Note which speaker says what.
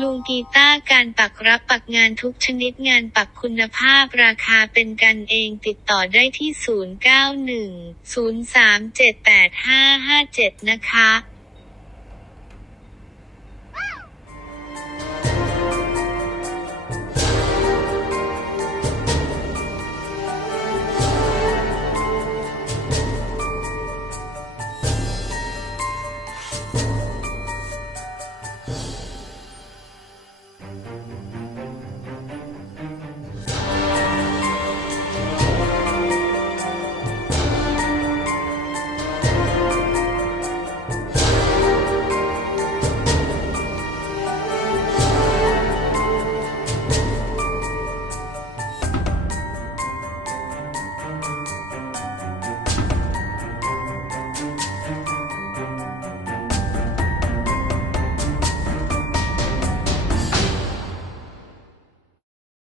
Speaker 1: ลุงกีต้าร์การปักรับปักงานทุกชนิดงานปักคุณภาพราคาเป็นกันเองติดต่อได้ที่ 0910378557 นะคะ